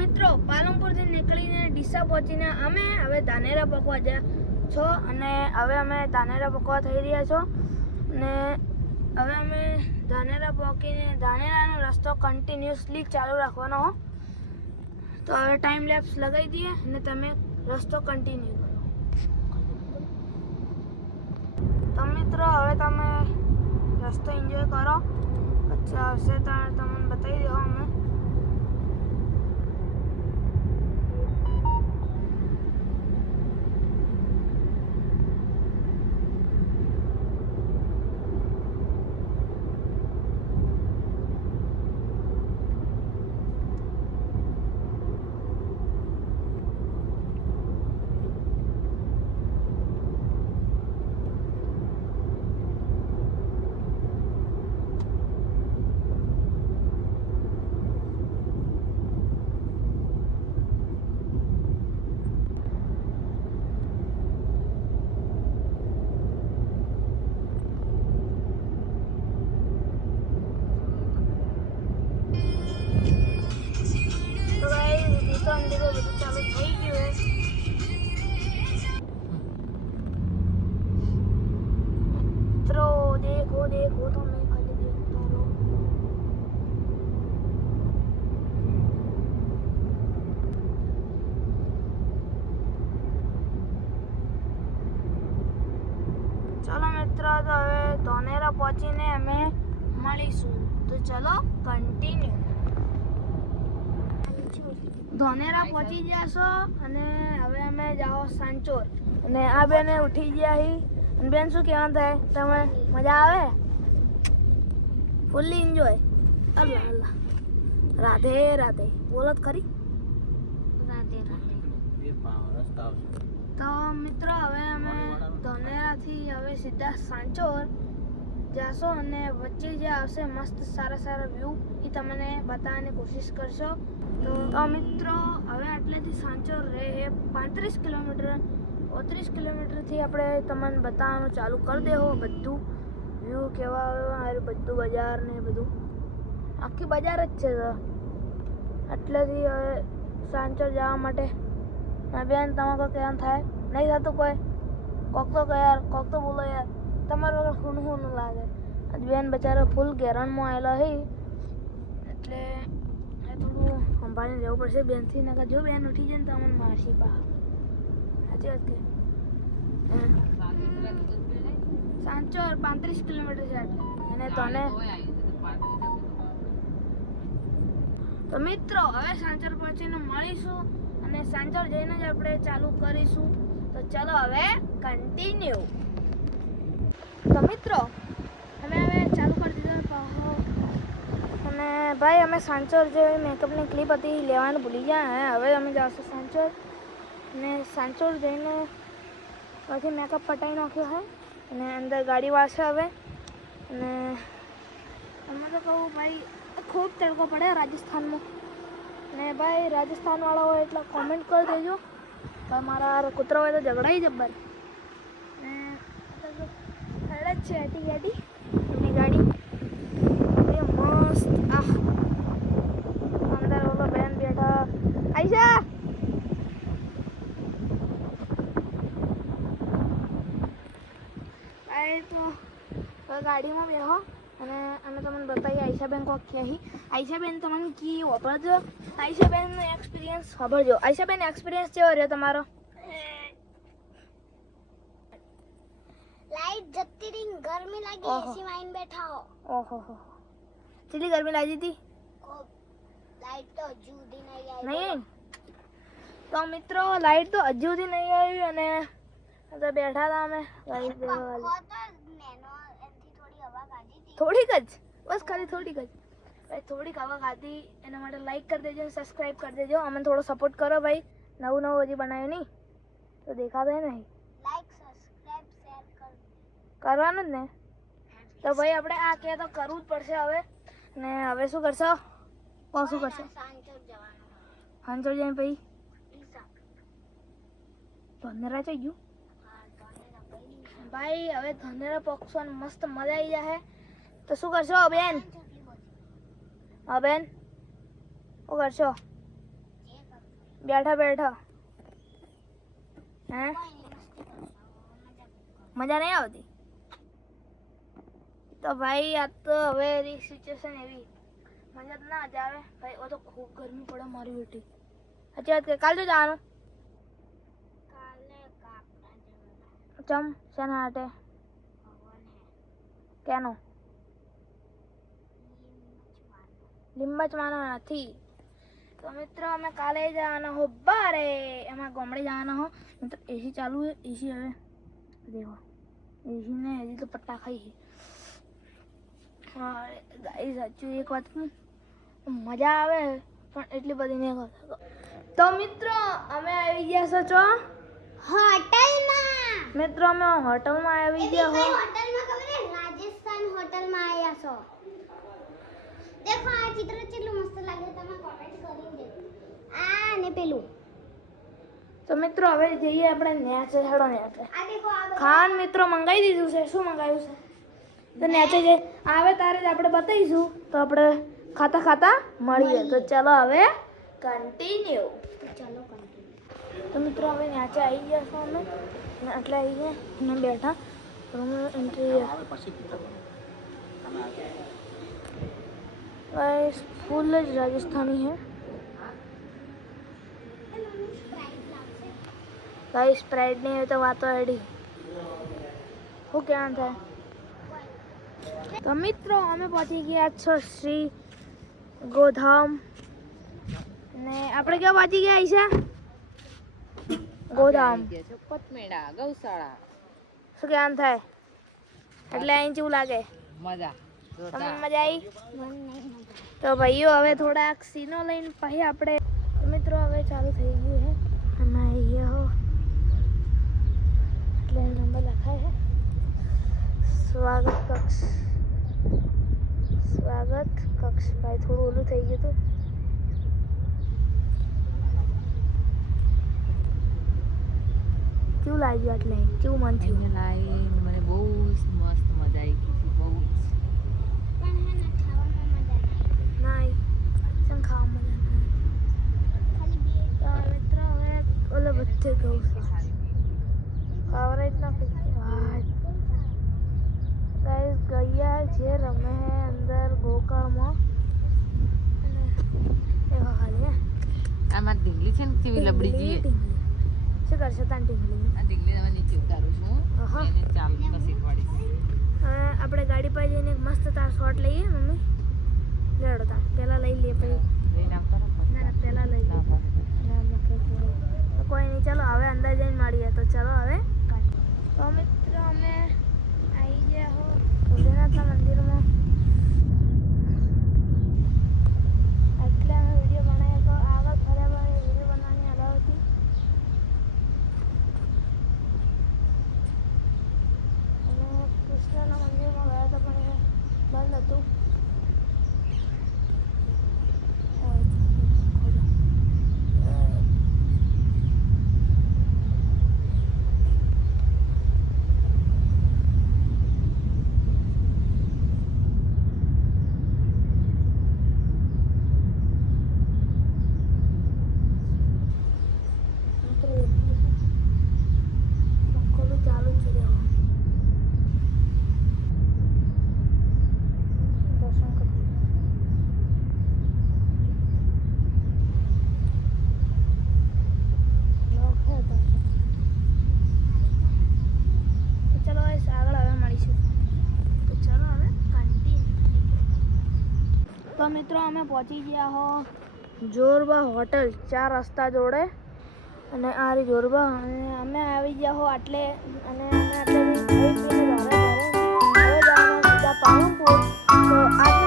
મિત્રો પાલનપુરથી નીકળીને ડીસા પહોંચીને અમે હવે ધાનેરા પકવા ગયા છો અને હવે અમે ધાનેરા પકવા થઈ રહ્યા છો અને હવે અમે ધાનેરા પહોંચીને ધાનેરાનો રસ્તો કન્ટિન્યુઅસલી ચાલુ રાખવાનો હો. તો હવે ટાઈમ લેપ્સ લગાવી દઈએ અને તમે રસ્તો કન્ટિન્યુ કરો. તો મિત્રો હવે તમે રસ્તો એન્જોય કરો, પછી આવશે ત્યારે તમને બતાવી દો અમે. ચાલુ થઈ ગયું. મિત્રો દેખો દેખો તમે ખાલી દેખતા રહો. ચલો મિત્રો, તો હવે ધાનેરા પહોંચીને અમે મળીશું. તો ચલો કન્ટિન્યુ. ધાનેરા પહોંચી ગયા છો અને હવે અમે જાઓ સાંચોર અને આ બેને ઉઠી ગયા હી. અને બેન શું કહેવાનું થાય તમે? મજા આવે? Fully enjoy. અલ્લાહ અલ્લાહ, રાધે રાધે. બોલો ખરી, રાધે રાધે. તો મિત્રો હવે અમે ધાનેરાથી હવે સીધા સાંચોર જાશો અને વચ્ચે જે આવશે મસ્ત સારા સારા વ્યૂ એ તમને બતાવવાની કોશિશ કરશો. તો મિત્રો હવે આટલેથી સાંચોર રહે 35 કિલોમીટર, 35 કિલોમીટરથી આપણે તમને બતાવવાનું ચાલુ કરી દેવો. બધું વ્યૂ કેવા આવે, બધું બજાર ને બધું આખી બજાર જ છે. તો આટલેથી હવે સાંચોર જવા માટે બેન તમારે કેમ થાય? નહીં થતું કોઈ? કોક તો કહે યાર, કોક તો બોલો યાર. તમારે વગર ખૂન લાગે. બેન બચારો ફૂલ ગેરણમાં આવેલા હે એટલે થોડું સંભાળીને રહેવું પડશે બેનથી. નકર જો બેન ઉઠી જાય ને તો અમને મારશી પા. સાચી વાત કે? સાંચોર 35 કિલોમીટર છે અને તને તો મિત્રો હવે સાંચોર પહોંચીને મળીશું અને સાંચોર જઈને જ આપણે ચાલુ કરીશું. તો ચલો હવે કન્ટિન્યુ. તો મિત્રો અમે હવે ચાલુ કરી દીધો અને ભાઈ અમે સાંચોર જે મેકઅપની ક્લિપ હતી લેવાનું ભૂલી ગયા. હવે અમે જાશું સાંચોર અને સાંચોર જઈને પછી મેકઅપ પટાવી નાખ્યો હોય અને અંદર ગાડી વાળશે હવે. અને અમે તો કહું ભાઈ ખૂબ તડકો પડે રાજસ્થાનમાં ને ભાઈ રાજસ્થાનવાળા હોય એટલે કોમેન્ટ કરી દેજો. ભાઈ મારા કૂતરા હોય તો ઝઘડાઈ જબ્બર ને હેડ જ છે એટી ગાડી એમની ગાડી મસ્ત. અંદર ઓલો બેન બેઠા. આઈશા તો ગાડીમાં બેહો અને અમે તમને બતાવીએ. આઈશાબેન કોક કહી. આઈશાબેન તમને કી વાપરજો. આઈશાબેનનો એક્સપિરિયન્સ વાપરજો. આઈશાબેન એક્સપિરિયન્સ કેવો રહ્યો તમારો? લાઈટ જતી રહી, ગરમી લાગી, એસી માં બેઠા હો. ઓહો હો, કેટલી ગરમી લાગી હતી? લાઈટ તો હજુ સુધી નહીં નહીં. તો મિત્રો લાઈટ તો હજુ સુધી નહીં આવી અને બેઠા હતા અમે. થોડીક જ, બસ ખાલી થોડીક જ. ભાઈ થોડીક હવા ખાધી એના માટે લાઈક કરી દેજો, સબસ્ક્રાઈબ કરી દેજો. અમને થોડો સપોર્ટ કરો ભાઈ. નવું હજી બનાવ્યું નહીં તો દેખાતો નહીં. લાઈક સબસ્ક્રાઇબ શેર કરવાનું જ ને. તો ભાઈ આપણે આ કે તો કરવું જ પડશે હવે. ને હવે શું કરશો? શું કરશો? સાંચોર જઈને ભાઈ ધાનેરા થઈ ગયું ભાઈ. હવે ધાનેરા પક્ષો મસ્ત મજા આવી જાય. તો શું કરશો બેન? હા બેન, શું કરશો? બેઠા બેઠા હે મજા નહીં આવતી તો ભાઈ આ તો હવે સિચ્યુએશન એવી મજા તો ના જ આવે ભાઈ ઓ તો ખૂબ ગરમી પડે મારી બેટી સાચી વાત કે કાલ તો જવાનું કાલે કાપડા જવાના ચમ શેના હાટે ભગવાન હે કેનો લીંબચવાના નથી તો મિત્રો અમે કાલે જવાના હો બારે એમાં ગામડે જવાના હો મિત્રો એસી ચાલુ છે એસી હવે દેખો એસી ને હજી તો પટ્ટા ખાઈ છે હા ગાઈસ સાચું એક વાત કહું મજા આવે પણ એટલી બધી નહીં કરતો તો મિત્રો અમે આવી ગયા છો હોટલમાં મિત્રો અમે હોટલમાં આવી ગયા હો હોટલમાં ખબર હે રાજસ્થાન હોટલમાં આયા છો દેખો આ ચિત્ર કેટલું મસ્ત લાગે તમે કોમેન્ટ કરીને દેજો આ ને પેલું તો મિત્રો હવે જઈએ આપણે નેચે હેડો નેચે આ દેખો આ ખાન મિત્રો મંગાવી દીધું છે શું મંગાવ્યું છે તો નેચે જે આવે તારે જ આપણે બતાવીશું તો આપણે ખાતા ખાતા મળીએ તો ચાલો હવે કન્ટિન્યુ ચાલો કન્ટિન્યુ તો મિત્રો હવે નેચે આવી ગયા છો અમે અને એટલે આવી ગયા અને બેઠા room entry guys full Rajasthani है गाइस स्प्राइट नहीं है तो वातो एडी हो क्या था तो મિત્રો અમે પહોંચી ગયા છો શ્રી ગોધામ ને આપણે ક્યાં પહોંચી ગયા ઈશા ગોધામ પતમેડા ગૌશાળા શું કેમ થાય એટલે અહીં જેવું લાગે મજા તમને મજા આવી તો ભાઈઓ હવે થોડાક સીનો લઈને પછી આપણે મિત્રો હવે ચાલુ થઈ ગયું છે અમે આવી ગયા હો એટલે નંબર લખાય છે સ્વાગત કક્ષ ભાઈ થોડું ઓલું થઈ ગયું હતું કેવું લાગ્યું એટલે કેવું મન થયું અહીંયા લાઈને મને બહુ મસ્ત મજા આવી ગઈ હતી બહુ પણ હે ને ખાવામાં મજા નહીં ના ચમ ખાવા મજા ખાલી બે તો મિત્રો હવે ઓલે બધે ગયું ફેવરેટ ના વાત ગાઈસ ગયા જે રમે હે અંદર ગોકળમાં અને એવા ખાલી આમાં ઢીંગલી છે ને કેવી લબડી જઈએ શું કરશે તાન ઢીંગલી આ ઢીંગલી તમે નીચે ઉતારું છું અહા. એને ચાલ કસી પડી આપણે ગાડી પર જઈને એક મસ્ત તાર શોટ લઈએ મમ્મી લેડો તાર પહેલાં લઈ લઈએ પછી લઈને આવતા રહો ના પહેલાં લઈ લઈએ તો કોઈ નહીં ચાલો હવે અંદર જઈને મળીએ તો ચાલો હવે તો મિત્રો અમે આવી ગયા હો ભોલેનાથના મંદિરમાં એટલે અમે વિડીયો બનાવ્યો તો આગળ ફર્યા વિડીયો બનાવવાની અલાવ હતી અને કૃષ્ણના મંદિરમાં ગયા હતા પણ એ બંધ હતું તો મિત્રો અમે પહોંચી ગયા હો જોરબા હોટલ 4 રસ્તા જોડે અને આ રી જોરબા અને અમે આવી ગયા હો આટલે અને અમે આટલે ખાઈ પીને ઘરે હવે જવાનું સીધા પાલનપુર તો આ